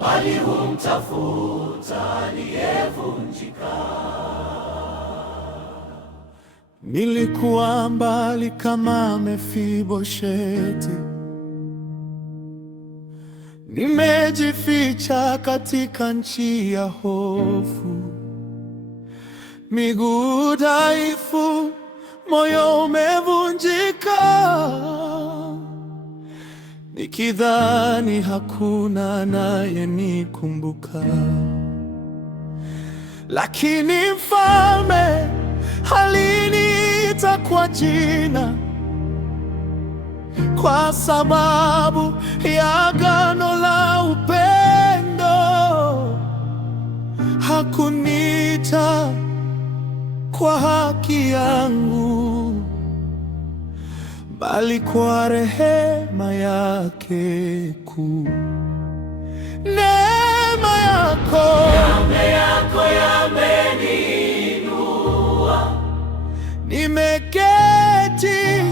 bali humtafuta aliyevunjika. Nilikuwa mbali kama Mefibosheti, nimejificha katika nchi ya hofu. Miguu dhaifu, moyo umevunjika, nikidhani hakuna anayenikumbuka. Lakini mfalme aliniita kwa jina, kwa sababu ya agano la upendo. Hakuniita kwa haki yangu, bali kwa rehema yake kuu. Neema yako yameniinua, nimeketi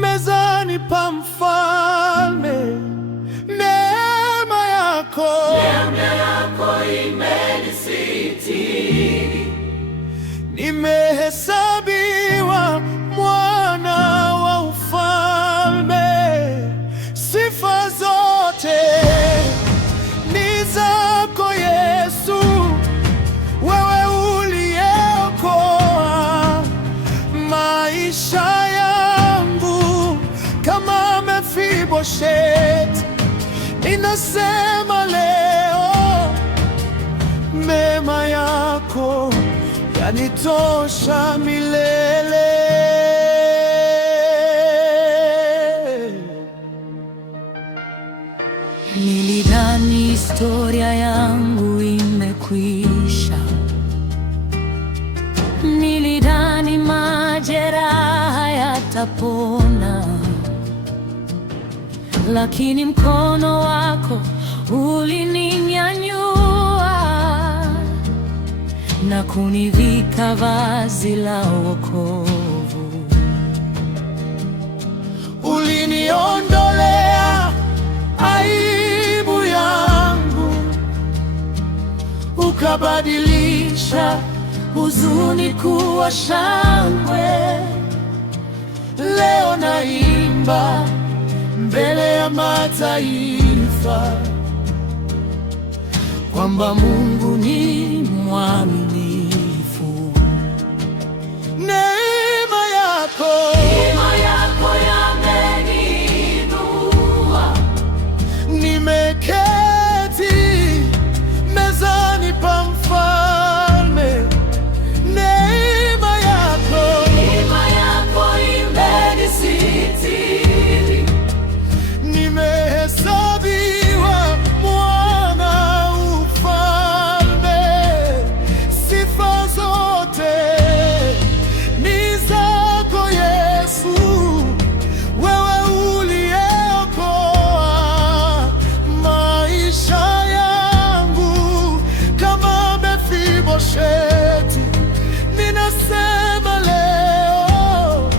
mezani pa mfalme. Neema yako imenisitiri, nimehesabiwa mwana wa ufalme. Sifa zote ni zako Yesu, wewe uliyeokoa maisha yangu. Kama Mefibosheti, ninasema leo, mema yako yanitosha milele. Nilidhani historia yangu imekwisha, nilidhani majeraha yatapona, lakini mkono wako ulininyanyua na kunivika vazi la wokovu. Uliniondolea aibu yangu, ukabadilisha huzuni kuwa shangwe. Leo naimba mbele ya mataifa kwamba Mungu ni mwaminifu. Neema yako yameniinua, nimeketi mezani pa mfalme. Neema yako imenisitiri, nimehesabiwa mwana ufalme. Sifa zote ni zako Yesu, wewe uliyeokoa maisha yangu. Kama Mefibosheti, ninasema leo,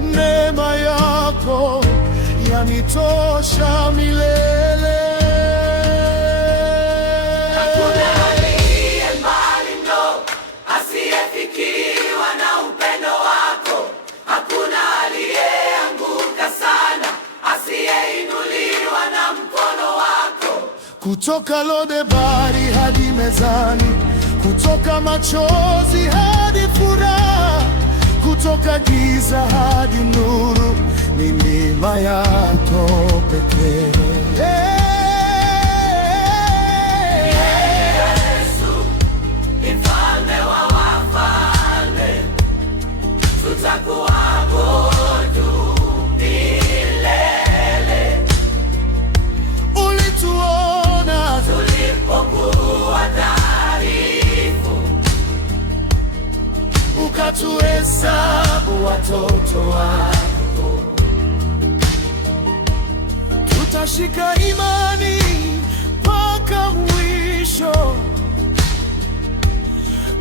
neema yako yanitosha milele. Hakuna aliye mbali mno asiyefikiwa na upendo wako. Hakuna aliyeanguka sana asiyeinuliwa na mkono wako. Kutoka Lodebari hadi mezani, kutoka machozi hadi furaha, kutoka giza hadi nuru, ni neema yako pekee. Yesu ni mfalme wa wafalme, tutakuabudu milele. Ulituona tulipokuwa dhaifu, ukatuhesabu watoto wako. Tutashika imani mpaka mwisho,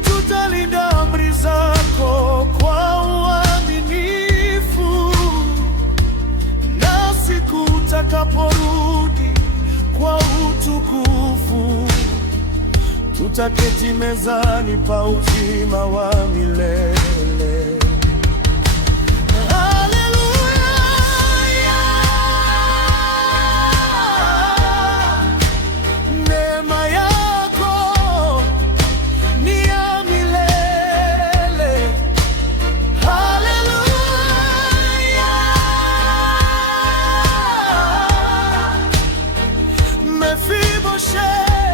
tutalinda amri zako kwa uaminifu, na siku utakaporudi kwa utukufu tutaketi mezani pa uzima wa milele. Haleluya! Neema yako ni ya milele. Haleluya! Mefiboshethi